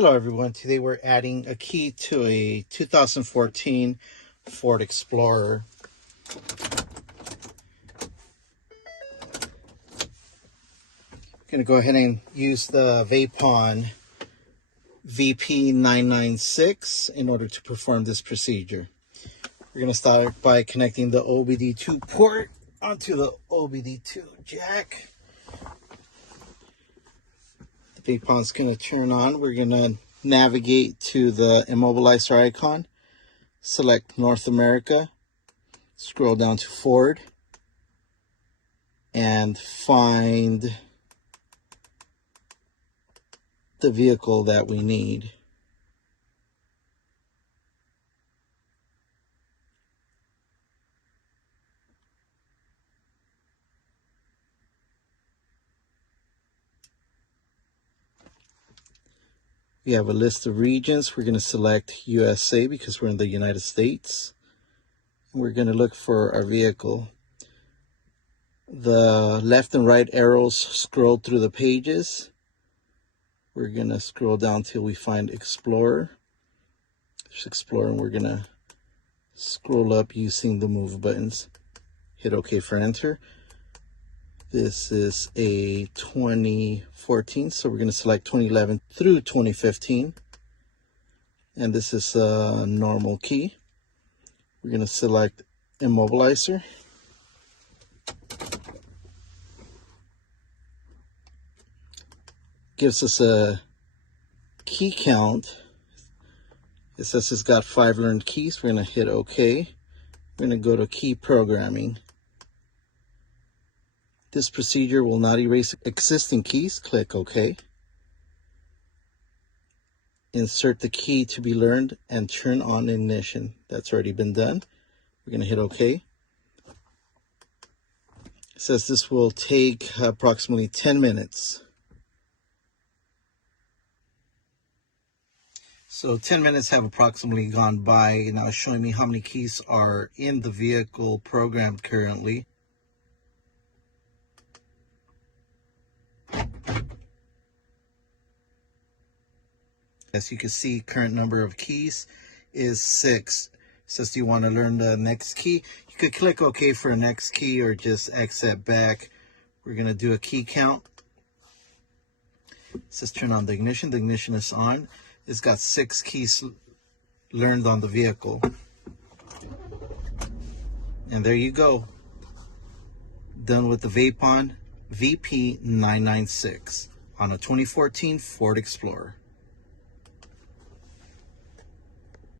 Hello everyone, today we're adding a key to a 2014 Ford Explorer. I'm going to go ahead and use the Vapon VP996 in order to perform this procedure. We're going to start by connecting the OBD2 port onto the OBD2 jack. The Vapon's going to turn on. We're going to navigate to the immobilizer icon, select North America, scroll down to Ford, and find the vehicle that we need. We have a list of regions. We're going to select USA because we're in the United States. We're going to look for our vehicle. The left and right arrows scroll through the pages. We're going to scroll down till we find Explorer. There's Explorer, and we're going to scroll up using the move buttons. Hit OK for enter. This is a 2014, so we're going to select 2011 through 2015. And this is a normal key. We're going to select immobilizer. Gives us a key count. It says it's got 5 learned keys. We're going to hit OK. We're going to go to key programming. This procedure will not erase existing keys. Click OK. Insert the key to be learned and turn on ignition. That's already been done. We're going to hit OK. It says this will take approximately 10 minutes. So 10 minutes have approximately gone by. Now it's showing me how many keys are in the vehicle programmed currently. As you can see, current number of keys is 6. It says, do you want to learn the next key? You could click OK for a next key or just exit back. We're going to do a key count. It says turn on the ignition. The ignition is on. It's got 6 keys learned on the vehicle. And there you go. Done with the Vapon VP996 on a 2014 Ford Explorer.